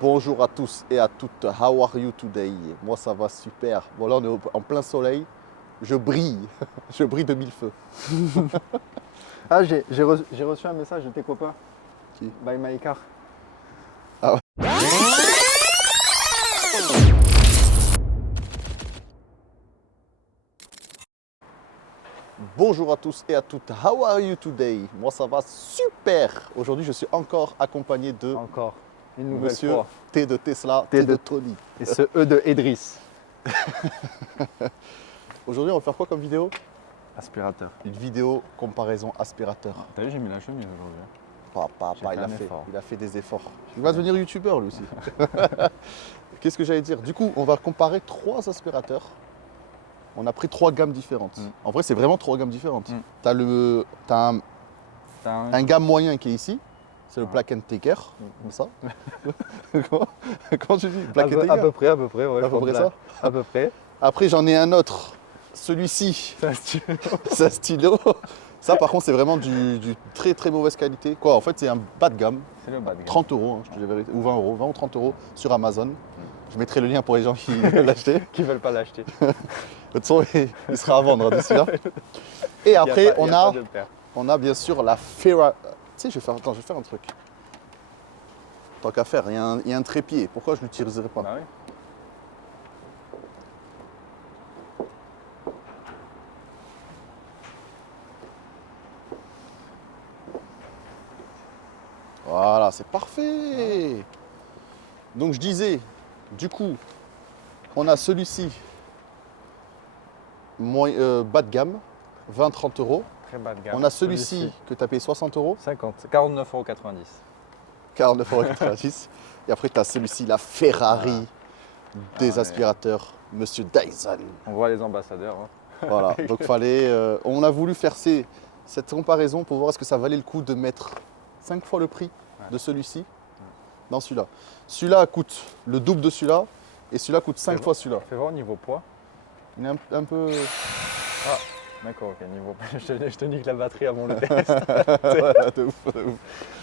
Bonjour à tous et à toutes, how are you today? Moi ça va super. Bon là on est en plein soleil, je brille, je brille de mille feux. Ah, j'ai reçu un message de tes copains. Qui? By my car. Ah ouais. Bonjour à tous et à toutes, how are you today? Moi ça va super. Aujourd'hui je suis encore accompagné de Encore une nouvelle Monsieur fois. T de Tesla, T T de de- Tony. Et ce E de Edris. Aujourd'hui on va faire quoi comme vidéo? Aspirateur. Une vidéo comparaison aspirateur. T'as vu, j'ai mis la chemise aujourd'hui. Papa, J'ai fait il un effort. a fait des efforts. Il va devenir youtubeur lui aussi. Qu'est-ce que j'allais dire? Du coup, on va comparer trois aspirateurs. On a pris trois gammes différentes. En vrai, c'est vraiment trois gammes différentes. Tu as, un gamme moyen qui est ici. C'est le Black Taker. Comme ça. Comment tu dis? Black Taker. À peu près, ouais. À peu près ça. À peu près. Après, j'en ai un autre. Celui-ci, C'est un stylo. c'est un stylo. Ça, par contre, c'est vraiment du très très mauvaise qualité. Quoi, en fait, c'est un bas de gamme. C'est le bas de gamme. 30 euros, hein, je te dis la vérité, ou 20 euros, 20 ou 30 euros sur Amazon. Je mettrai le lien pour les gens qui veulent l'acheter. Qui veulent pas l'acheter. De toute façon, il sera à vendre d'ici là. Et après, Il y a pas de paire. on a bien sûr la Ferrari. Tu sais, je vais faire un truc. Tant qu'à faire, il y a un trépied. Pourquoi je ne l'utiliserai pas? Ah oui. Voilà, c'est parfait. Donc je disais, du coup, on a celui-ci, bas de gamme, 20-30 euros. Très bas de gamme. On a celui-ci que tu as payé 60 euros, 49,90 €. 49,90 €. Et après, tu as celui-ci, la Ferrari des ouais. aspirateurs, Monsieur Dyson. On voit les ambassadeurs. Hein. Voilà, donc on a voulu faire cette comparaison pour voir est-ce que ça valait le coup de mettre 5 fois le prix de celui-ci dans celui-là. Celui-là coûte le double de celui-là et celui-là coûte 5 fois celui-là. Fais voir au niveau poids. Il est un peu... Ah, d'accord, ok, niveau poids. Je te nique la batterie avant le test. Ouais, de ouf, de ouf.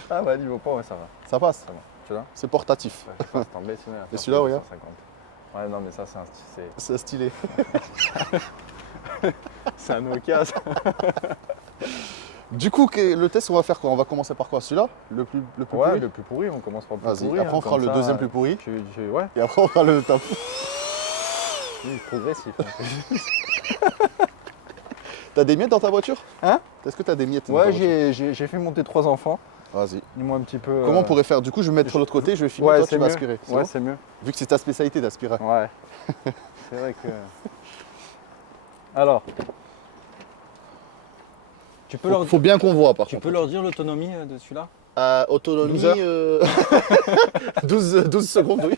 Ah ouais, niveau poids, ouais, ça va. Ça passe, Ça va. Tu vois? c'est portatif. Je sais pas, c'est embêté, mais Et celui-là, regarde. 150. Ouais, non, mais ça, C'est stylé. c'est un Nokia, ça. Du coup, le test, on va faire quoi? On va commencer par quoi? Celui-là? Le plus Ouais, pourri? le plus pourri, on commence par le plus Vas-y, pourri. après on fera comme le ça, deuxième plus pourri. Ouais, Et après on fera le top. progressif. T'as des miettes dans ta voiture? Hein? Est-ce que t'as des miettes dans ta Ouais, voiture? j'ai fait monter 3 enfants. Vas-y. Dis-moi un petit peu. Comment on pourrait faire? Du coup, je vais mettre sur l'autre côté, je vais filmer, Ouais, toi tu vas mieux. aspirer. C'est Ouais, bon c'est mieux. Vu que c'est ta spécialité d'aspirer. Ouais. C'est vrai que. Alors. Tu peux, Faut bien qu'on voit par tu contre. peux leur dire l'autonomie de celui-là? Autonomie 12 12 secondes, oui.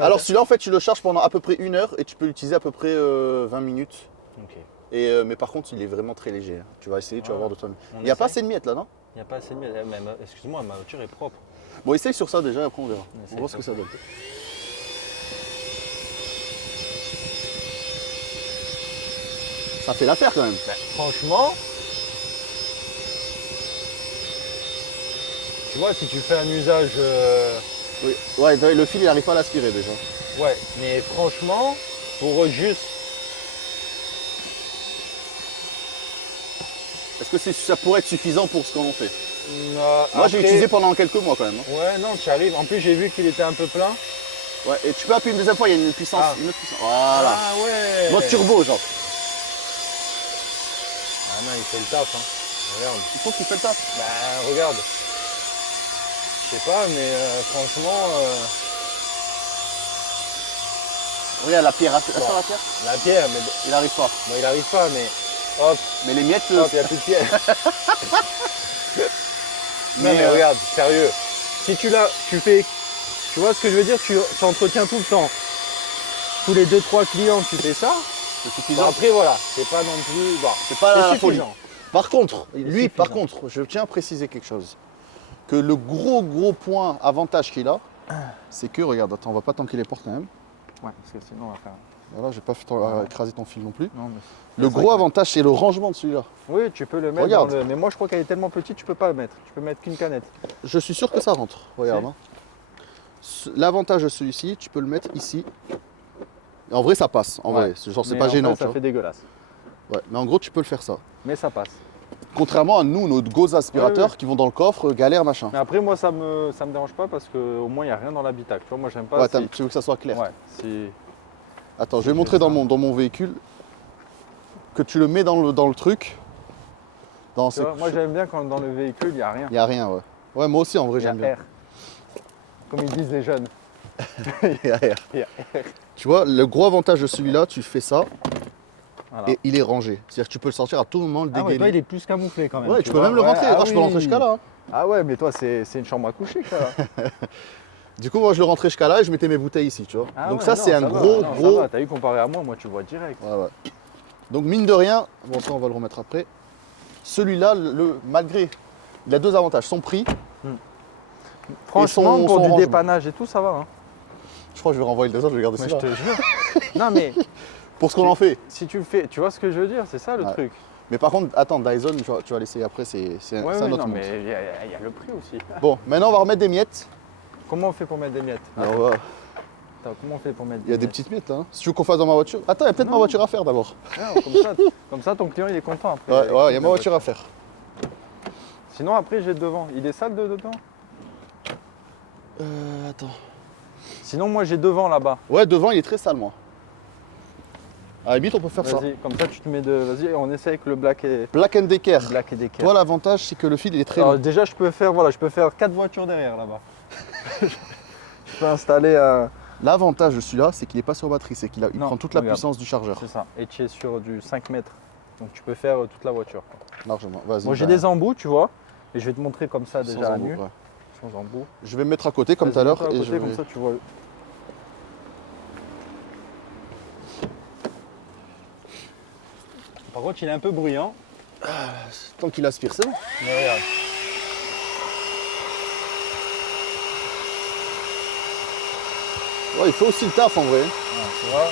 Alors celui-là, en fait, tu le charges pendant à peu près 1 heure et tu peux l'utiliser à peu près 20 minutes. Ok. Mais par contre, il est vraiment très léger. hein. Tu vas essayer, tu vas voir d'autonomie. On Il n'y a pas essaie assez de miettes là, non? Il n'y a pas assez de miel. Excuse-moi, ma voiture est propre. Bon, essaye sur ça déjà et après on verra. On essaye On voit ce que ça. ça donne. Ça fait l'affaire quand même. Franchement, tu vois, si tu fais un usage. Oui. Ouais, le fil il n'arrive pas à l'aspirer déjà. Ouais, mais franchement, pour juste. Est-ce que ça pourrait être suffisant pour ce qu'on en fait? Moi j'ai Après- utilisé pendant quelques mois quand même. hein. Ouais, non, tu arrives. En plus, j'ai vu qu'il était un peu plein. Ouais, et tu peux appuyer une deuxième fois, il y a une puissance. Ah. Une autre puissance. Voilà. Ah ouais. Mode turbo genre. Ah non, il fait le taf. Hein. Regarde. Il faut qu'il fait le taf. Bah, regarde. Je sais pas, mais franchement. Regarde la pierre. Bon. Ça la pierre? La pierre, mais Il n'arrive pas. bon, il arrive pas, mais. Hop, Mais les miettes. hop, il n'y a plus de pierre. Non, mais Mais, regarde, sérieux. Si tu fais. Tu vois ce que je veux dire, tu entretiens tout le temps. Tous les 2-3 clients, tu fais ça. c'est Bon, suffisant. après, voilà, c'est pas non plus. Bon, C'est pas la folie. suffisant. Par contre, lui, par suffisant. contre, je tiens à préciser quelque chose. Que le gros point avantage qu'il a, c'est que, regarde, attends, on va pas tanker les portes quand même. Ouais, parce que sinon, on va faire. Voilà, j'ai pas fait écraser ton fil non plus. Non, mais. Le gros avantage, c'est le rangement de celui-là. Oui, tu peux le mettre Regarde. dans le. Mais moi, je crois qu'elle est tellement petite, tu peux pas le mettre. Tu peux mettre qu'une canette. Je suis sûr que ça rentre. Regarde. Si. hein. L'avantage de celui-ci, tu peux le mettre ici. Et en vrai, ça passe. En vrai, genre, c'est Mais pas en gênant. fait, tu ça vois. fait dégueulasse. Ouais, mais en gros, tu peux le faire ça. Mais ça passe. Contrairement à nous, nos gros aspirateurs Ouais. qui vont dans le coffre, galère, machin. Mais après, moi, ça me dérange pas parce qu'au moins, il n'y a rien dans l'habitacle. Tu vois, moi, j'aime pas. Ouais, si... tu veux que ça soit clair. Ouais, si... Attends, Si je vais je montrer fais ça. dans mon véhicule que tu le mets dans le truc. Dans Tu vois, moi, j'aime bien quand dans le véhicule, il n'y a rien. Il n'y a rien, ouais. Ouais, moi aussi, en vrai, Il y a j'aime bien. air. Comme ils disent les jeunes. Il y a air. Il y a air. Tu vois, le gros avantage de celui-là, tu fais ça Voilà. et il est rangé. C'est-dire que tu peux le sortir à tout moment, le Ah ouais, dégainer. toi, il est plus camouflé quand même. Ouais, tu peux vois. même le rentrer. Ah Ah, je peux le rentrer oui. jusqu'à là. Hein. Ah ouais, mais toi, c'est une chambre à coucher, ça. Du coup, moi, je le rentrais jusqu'à là et je mettais mes bouteilles ici, tu vois. Ah Donc ouais, ça, non, c'est un va. gros, Non, gros... Ça va. T'as vu, comparé à moi, tu vois direct. Ouais, ouais. Donc, mine de rien, bon, ça, on va le remettre après. Celui-là, malgré... Il a deux avantages. Son prix, Franchement, son pour du rangement. dépannage et tout, ça va. Hein. je crois que je vais renvoyer le deux autres, je vais garder Mais je celui-là. te jure. Non, mais Pour ce qu'on en fait. si tu le fais, tu vois ce que je veux dire, c'est ça le Ouais. truc. Mais par contre, attends, Dyson, tu vas l'essayer après, c'est un Ouais, un ouais, autre non, monde. mais il y a le prix aussi. Bon, maintenant, on va remettre des miettes. Comment on fait pour mettre des miettes? Alors, Attends, comment on fait pour mettre il y a des miettes? petites miettes là. Hein. Si tu veux qu'on fasse dans ma voiture. Attends, il y a peut-être ma Non. voiture à faire d'abord. Non, comme ça, ton client il est content après. Ouais, ouais, il y a ma voiture à faire. Sinon après j'ai le devant. Il est sale dedans? Attends. Sinon moi j'ai devant là-bas. Ouais, devant, il est très sale, moi. À la limite, on peut faire ça. Vas-y, comme ça tu te mets de. Vas-y, on essaie avec le Black et Black Decker. Decker. Toi, l'avantage, c'est que le fil, il est très Alors long. déjà je peux faire 4 voitures derrière là-bas. Je peux installer un. L'avantage de celui-là, c'est qu'il n'est pas sur batterie, c'est qu'il Non, prend toute la regarde. puissance du chargeur. C'est ça. Et tu es sur du 5 mètres. Donc tu peux faire toute la voiture. Largement. Vas-y. Moi j'ai bah, des embouts, tu vois. Et je vais te montrer comme ça sans déjà à embout, nu. ouais. Sans embouts. Je vais me mettre à côté, comme Vas-y, tout à l'heure. mets-toi à Et côté, je comme vais... ça tu vois. Par contre il est un peu bruyant. Tant qu'il aspire, c'est bon. Mais regarde. Ouais, il fait aussi le taf, en vrai. Voilà, tu vois.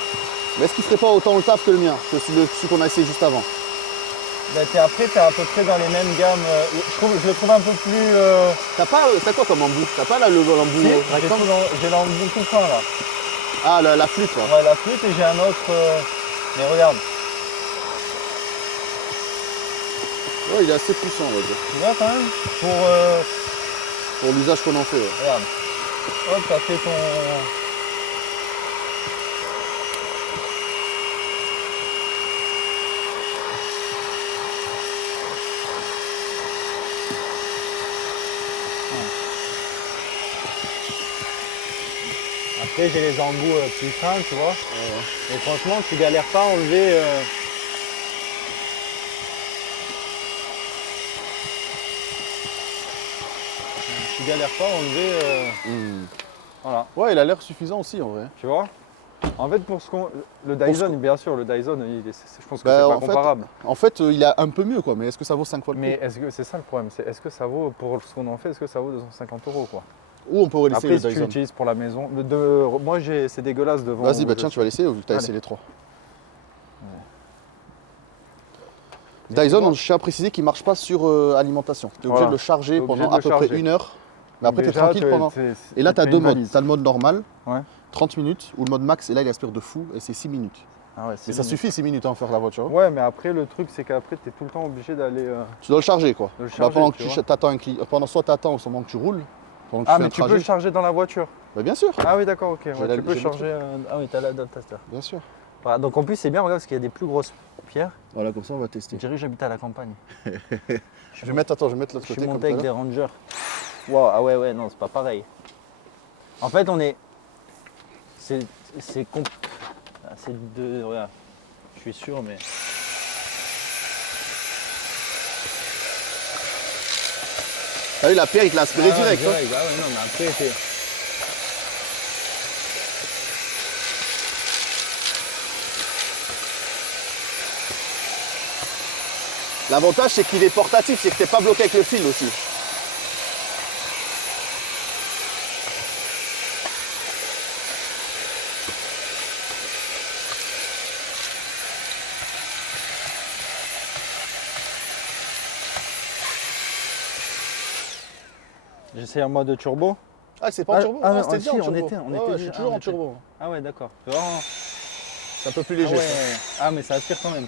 Mais est-ce qu'il ferait pas autant le taf que le mien, que celui qu'on a essayé juste avant? Après, tu es à peu près dans les mêmes gammes. Je le trouve un peu plus. T'as quoi comme embout? T'as pas là l'embout Si, rectangle? j'ai l'embout tout fin là. Ah, la flûte, là. Ouais, la flûte et j'ai un autre. Mais regarde, Ouais, il est assez puissant, on va dire. tu vois quand même. Pour l'usage qu'on en fait. Ouais. Regarde. Hop, t'as fait ton. Après j'ai les embouts plus fins, tu vois. Et franchement, tu galères pas à enlever. Tu galères pas à enlever. Voilà, Ouais, il a l'air suffisant aussi, en vrai. tu vois. En fait, pour ce qu'on. Le Dyson, bien sûr, le Dyson, je pense que Bah, c'est en pas fait, comparable. En fait, il a un peu mieux, quoi. Mais est-ce que ça vaut 5 fois le Mais prix? est-ce que c'est ça le problème? Est-ce que ça vaut, pour ce qu'on en fait, est-ce que ça vaut 250 € quoi? Ou on pourrait laisser Après, le si tu Dyson. l'utilises pour la maison. Moi, c'est dégueulasse devant. Vas-y, bah tiens, tu vas l'essayer vu que tu as Allez. essayé les trois. Mais Dyson, tu vois- je tiens à préciser qu'il ne marche pas sur alimentation. Tu es obligé Voilà. de le charger T'es obligé pendant de à le peu près charger. 1 heure. Mais après, tu es Déjà, tranquille pendant. Et là, tu as t'as deux une modes. valise. Tu as le mode normal, Ouais. 30 minutes, ou le mode max, et là, il aspire de fou, et c'est 6 minutes. Ah ouais, Mais c'est ça minutes. suffit 6 minutes à faire la voiture. Ouais, mais après, le truc, c'est qu'après, tu es tout le temps obligé d'aller. Tu dois le charger, quoi. De le Bah, charger, pendant que tu tu vois. t'attends un client, pendant soit tu attends, soit pendant que tu roules, pendant que Ah, tu fais mais un tu peux trajet. le charger dans la voiture. Bah, bien sûr, Ah oui, d'accord, ok. Ouais, la- tu peux j'ai le charger. Ah oui, t'as l'adaptateur. bien sûr. Voilà, donc en plus, c'est bien, regarde, parce qu'il y a des plus grosses pierres. Voilà, comme ça, on va Je tester. dirais que j'habite à la campagne. Je vais mettre, attends, je vais mettre l'autre Je suis côté comme monté avec ça. des rangers. Wow, ah ouais, non, c'est pas pareil. En fait, on est. C'est de. Regarde, je suis sûr, mais. T'as vu, la pierre, il te l'a aspiré Ah, direct. Hein. Ah ouais, non, mais après, c'est. L'avantage, c'est qu'il est portatif, c'est que t'es pas bloqué avec le fil aussi. J'essaie en mode turbo. Ah, c'est pas en turbo? ah, C'était si, déjà en on turbo. était- on Ouais, était je déjà- suis toujours on en était- turbo. Ah ouais, d'accord. C'est vraiment- C'est un peu plus Ah léger. ouais. ça. Ah, mais ça aspire quand même.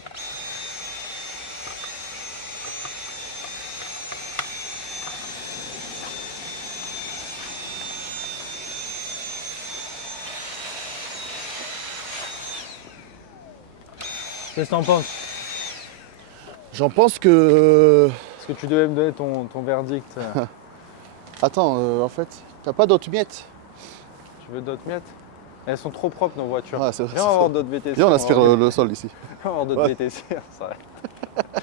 Qu'est-ce que t'en penses? J'en pense que. Est-ce que tu devais me donner ton verdict? Attends, en fait, t'as pas d'autres miettes? Tu veux d'autres miettes? Elles sont trop propres nos voitures. Ah, c'est vrai. Viens, on va avoir d'autres VTC. Viens, on va aspire avoir- le sol ici. on va avoir d'autres Ouais. VTC, ça va.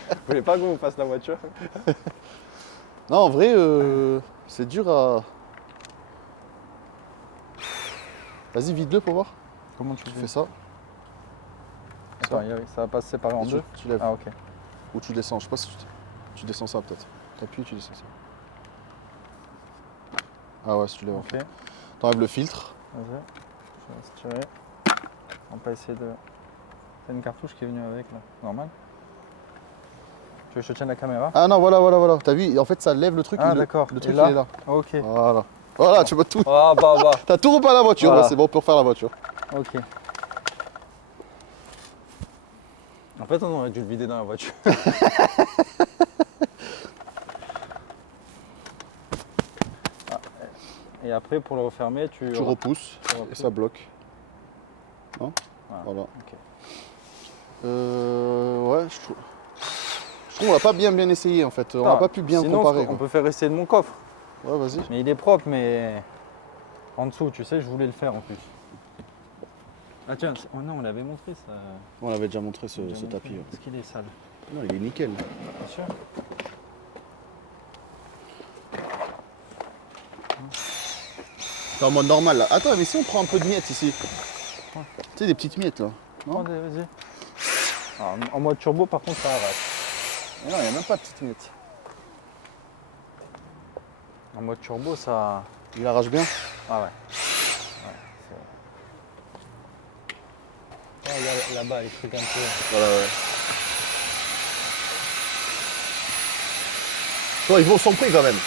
Vous voulez pas qu'on vous fasse la voiture? Non, en vrai, c'est dur à. Vas-y, vide-le pour voir. Comment tu Tu fais ça. Attends, ça va pas se séparer en et deux. tu lèves. Ah, ok. Ou tu descends. Je sais pas si tu descends ça peut-être. T'appuies, tu descends ça. Ah ouais, si tu lèves. Ok, vas-y. T'enlèves le filtre. Je vais tirer. On va essayer de. T'as une cartouche qui est venue avec là. Normal. Tu veux que je te tienne la caméra? Ah non, voilà. T'as vu, en fait, ça lève le truc. Ah, et d'accord. Le Et truc, là il est là. Ok. Voilà. Voilà, tu vois tout. Ah bah. T'as tout repas la voiture, Voilà. là, c'est bon pour faire la voiture. Ok. En fait, on aurait dû le vider dans la voiture. Ah, et après, pour le refermer, tu Tu repousses et repousses. ça bloque. Non? Voilà. Voilà. Ok. Ouais, je trouve qu'on l'a pas bien essayé en fait. On n'a Ah, pas pu bien sinon, comparer. on quoi. peut faire essayer de mon coffre. Ouais, vas-y. Mais il est propre, mais en dessous, tu sais, je voulais le faire en plus. Ah tiens, oh non, on l'avait montré ça. On l'avait déjà montré ce, On l'avait ce montré. tapis. Ouais. Est-ce qu'il est sale? Non, il est nickel. Bien sûr. C'est en mode normal là. Attends, mais si on prend un peu de miettes ici. Ouais. Tu sais, des petites miettes là. Non? Attendez, vas-y. Alors, en mode turbo, par contre, ça arrache. Mais non, il n'y a même pas de petites miettes. En mode turbo, ça. Il arrache bien. Ah ouais. Ah, il y a là-bas les trucs un peu. Voilà, ouais. Toi, il vaut son prix quand même.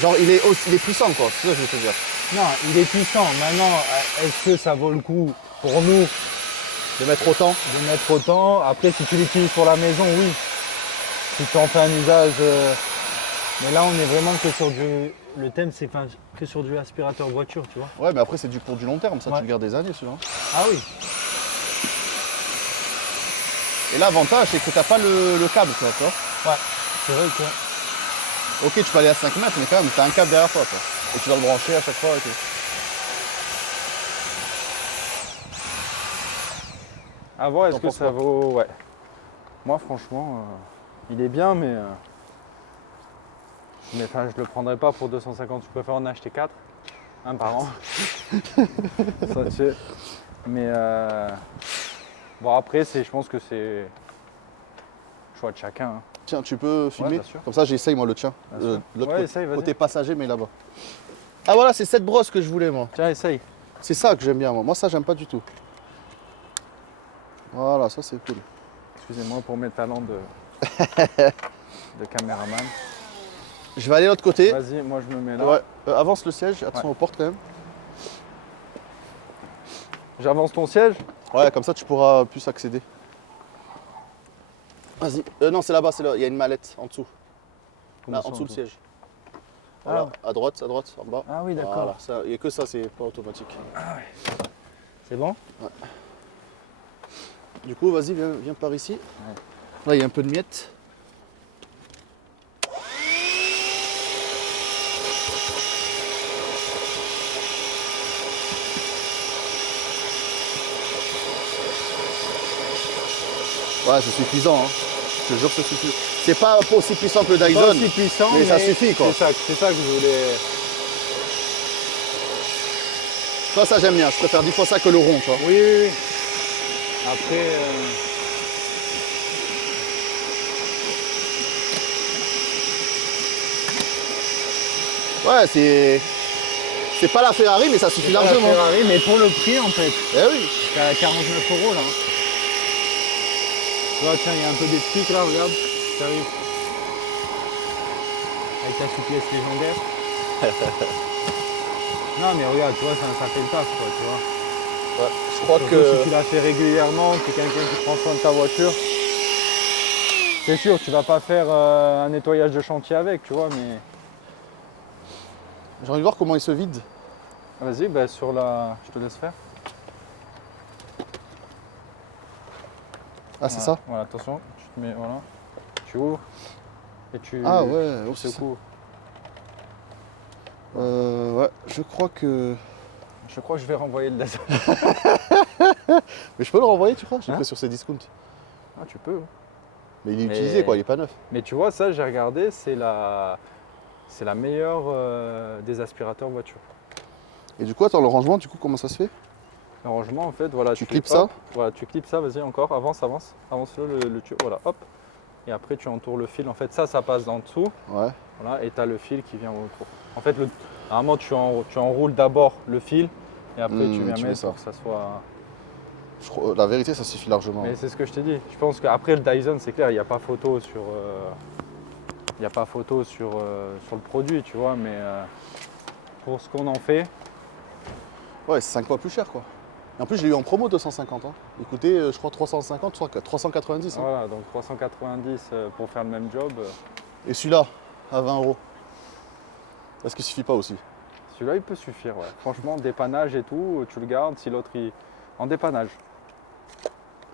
Genre, il est puissant quoi, c'est ça que je veux te dire. Non, il est puissant. Maintenant, est-ce que ça vaut le coup pour nous De mettre autant. de mettre autant? Après, si tu l'utilises pour la maison, oui. Si tu en fais un usage. Mais là, on est vraiment que sur du. Le thème, c'est que sur du aspirateur voiture, tu vois. Ouais, mais après, c'est pour du long terme, ça, Ouais. tu le gardes des années celui-là. Ah oui. Et l'avantage, c'est que t'as pas le câble, quoi, tu vois. Ouais. C'est vrai que. Ok, tu peux aller à 5 mètres, mais quand même, t'as un câble derrière toi, quoi. Et tu dois le brancher à chaque fois. Et tout. À voir, est-ce T'en que penses ça quoi? vaut. Ouais. Moi, franchement, il est bien, mais. Mais enfin, je le prendrais pas pour 250. Je préfère en acheter 4. Un par an. Ça, tu sais. Mais. Bon, après, je pense que c'est. Choix de chacun. Hein. Tiens, tu peux filmer bien sûr. Comme ça, j'essaye, moi, le tien. Bien sûr. L'autre Ouais, côté, essaye, vas-y. côté passager, mais là-bas. Ah, voilà, c'est cette brosse que je voulais, moi. Tiens, essaye. C'est ça que j'aime bien, moi. Moi, ça, j'aime pas du tout. Voilà, ça, c'est cool. Excusez-moi pour mes talents de caméraman. Je vais aller de l'autre côté. Vas-y, moi je me mets là. Ouais, avance le siège, attention aux portes quand même. J'avance ton siège. Ouais, comme ça tu pourras plus accéder. Vas-y. Non, c'est là-bas, c'est là. Il y a une mallette en dessous. Comment Là, ça, en dessous en le dessous siège. Voilà, à droite, en bas. Ah oui, d'accord. Voilà, il n'y a que ça, c'est pas automatique. C'est bon? Du coup, vas-y, viens par ici. Là, il y a un peu de miettes. Ouais, c'est suffisant. Hein. Je te jure, c'est suffisant. C'est pas aussi puissant que le Dyson. Pas aussi puissant, mais ça suffit, quoi. C'est ça que je voulais. Toi, ça j'aime bien. Je préfère 10 fois ça que le rond, tu vois. Oui, oui, oui. Après. Ouais, c'est pas la Ferrari, mais ça suffit pas la largement. Ferrari, mais pour le prix en fait. Eh oui. C'est à 49 € là. Tu vois, tiens, il y a un peu des trucs là, regarde. T'arrives. Avec la souplesse légendaire. Non, mais regarde, tu vois, ça fait le taf, quoi, tu vois. Ouais, je crois Surtout que... si tu la fais régulièrement, que tu es quelqu'un qui prend soin de ta voiture. C'est sûr, tu vas pas faire un nettoyage de chantier avec, tu vois, mais... J'ai envie de voir comment il se vide. Vas-y, bah, sur la... Je te laisse faire. Ah, c'est Voilà, ça? voilà, attention, tu te mets, voilà. Tu ouvres et tu... Ah ouais, oh, tu c'est ça. secoues. Ouais, je crois que... Je crois que je vais renvoyer le laser. Mais je peux le renvoyer, tu crois? Je l'ai Hein? pris sur ses discounts. Ah, tu peux. Mais il est Mais- utilisé, quoi, il est pas neuf. Mais tu vois, ça, j'ai regardé, c'est la meilleure des aspirateurs voiture. Et du coup, attends, le rangement, du coup, comment ça se fait? Le rangement, en fait, voilà. Tu clips ça? hop, voilà, tu clips ça, vas-y, encore, avance. Avance-le, le tuyau, voilà, hop. Et après, tu entoures le fil. En fait, ça passe en dessous, Ouais. voilà, et tu as le fil qui vient autour. En fait, normalement, tu enroules d'abord le fil, et après, tu viens tu mets mettre ça. pour que ça soit... La vérité, ça suffit largement. Mais c'est ce que je t'ai dit. Je pense qu'après, le Dyson, c'est clair, il n'y a pas photo sur... Il n'y a pas photo sur le produit, tu vois, mais pour ce qu'on en fait, Ouais, c'est 5 fois plus cher, quoi. Et en plus, je l'ai eu en promo 250. Hein. Il coûtait, je crois, 350, soit 390. Hein. voilà, donc 390 pour faire le même job. Et celui-là, à 20 €. Est-ce qu'il suffit pas aussi? Celui-là, il peut suffire, ouais. Franchement, dépannage et tout, tu le gardes. Si l'autre, en dépannage.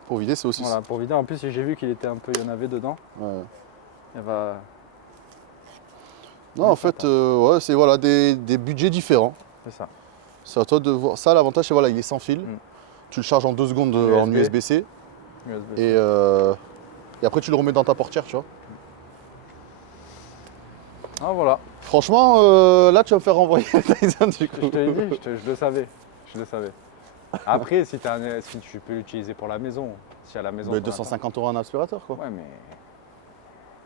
Pour vider, c'est aussi Voilà, pour vider. En plus, j'ai vu qu'il était un peu, il y en avait dedans. Ouais. Il va... Non, en fait, ouais, c'est voilà, des budgets différents. C'est ça. C'est à toi de voir. Ça, l'avantage, c'est voilà, il est sans fil. Mm. Tu le charges en 2 secondes USB. en USB-C. USB. Et après, tu le remets dans ta portière, tu vois. Ah, voilà. Franchement, là, tu vas me faire renvoyer le Dyson, du coup. Je te l'ai dit, je le savais. Je le savais. Après, si tu peux l'utiliser pour la maison. Si à la maison. Mais t'en as 250 € un aspirateur, quoi. pas. Ouais, mais.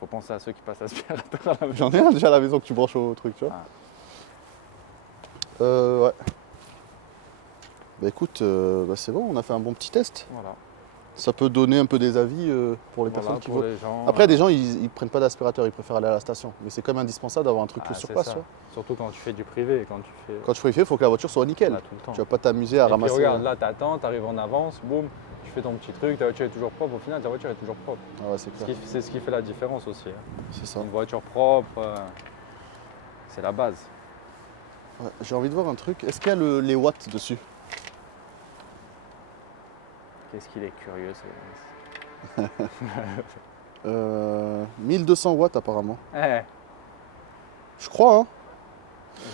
Faut penser à ceux qui passent l'aspirateur à la maison. J'en ai un déjà à la maison que tu branches au truc, tu vois. Ouais. Bah écoute, bah, c'est bon, on a fait un bon petit test. Voilà. Ça peut donner un peu des avis pour les Voilà, personnes qui pour veulent. les gens, Après, des gens, ils prennent pas d'aspirateur, ils préfèrent aller à la station. Mais c'est quand même indispensable d'avoir un truc sur c'est place, ça. tu vois. Surtout quand tu fais du privé, quand tu fais. Quand tu fais, il faut que la voiture soit nickel. Là, tout le temps. Tu vas pas t'amuser à Et puis ramasser. regarde, là t'attends, t'arrives en avance, boum, tu fais ton petit truc, ta voiture est toujours propre. Au final, ta voiture est toujours propre. Ah ouais, c'est clair. C'est ce qui fait la différence aussi. Hein. C'est ça. Une voiture propre, c'est la base. Ouais, j'ai envie de voir un truc. Est-ce qu'il y a les watts dessus? Qu'est-ce qu'il est curieux, c'est. 1200 watts apparemment. Eh, Je crois, hein.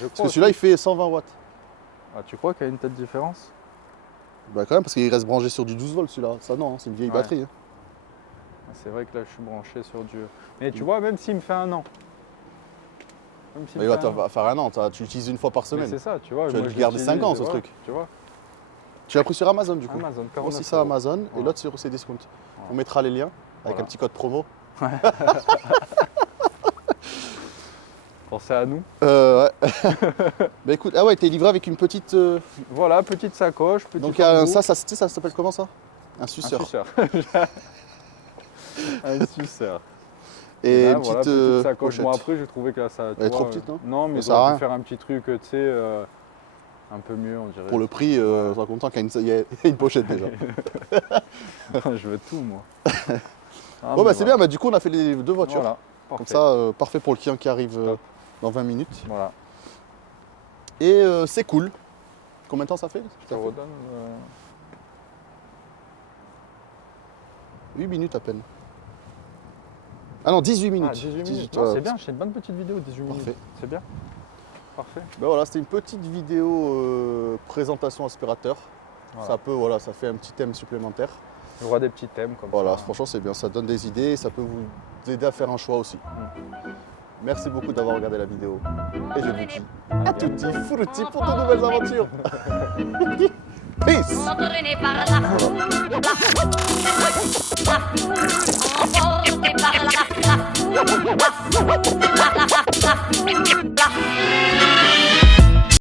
je Parce crois. que celui-là, il fait 120 watts. Ah, tu crois qu'il y a une telle différence? Bah quand même, parce qu'il reste branché sur du 12 volts celui-là. Ça non, hein, c'est une vieille Ouais. batterie. Hein. C'est vrai que là je suis branché sur Dieu. Mais tu vois, même s'il me fait un an. Même s'il Mais me ouais, fait un tu an. vas faire un an, tu l'utilises une fois par Mais semaine. c'est ça, tu vois. Tu vas moi, le je garder l'utilise, 5 ans, ce ouais, truc. Tu vois. Tu l'as pris sur Amazon du coup. Amazon, Aussi 49 ça euros. Amazon et Voilà. l'autre sur Cdiscount. On mettra les liens avec Voilà. un petit code promo. Pensez à nous. Ouais. Bah écoute, ah ouais, t'es livré avec une petite. Voilà, petite sacoche, petit Donc il y a embout. ça, tu sais, ça s'appelle comment ça? Un Un suceur. suceur. Un suceur. Et là, une voilà, petite petite sacoche. pochette. Bon, après, j'ai trouvé que là, ça. Elle est trop petite, non? Non, mais Ça sert à ils rien. auraient pu faire un petit truc, tu sais, un peu mieux, on dirait. Pour le prix, je suis content qu'il y ait une pochette déjà. Je veux tout, moi. Ah, Bon mais bah c'est voilà. bien, bah, du coup on a fait les deux voitures. Voilà, Comme parfait. ça, parfait pour le client qui arrive Top. dans 20 minutes. Voilà. Et c'est cool. Combien de temps ça fait? Je te redonne. 8 minutes à peine. Ah non, 18 minutes. Ah, 18 minutes. ouais. Non, c'est bien, j'ai une bonne petite vidéo, 18 minutes. Parfait. C'est bien. Parfait. Ben voilà, c'était une petite vidéo présentation aspirateur. Voilà. Ça peut, voilà, ça fait un petit thème supplémentaire. Je vois des petits thèmes comme Voilà, ça. franchement c'est bien, ça donne des idées et ça peut vous aider à faire un choix aussi. Merci beaucoup d'avoir regardé la vidéo. Et je vous dis à tutti frutti pour de nouvelles aventures. Peace. Entraîné par la foule, emporté par la foule,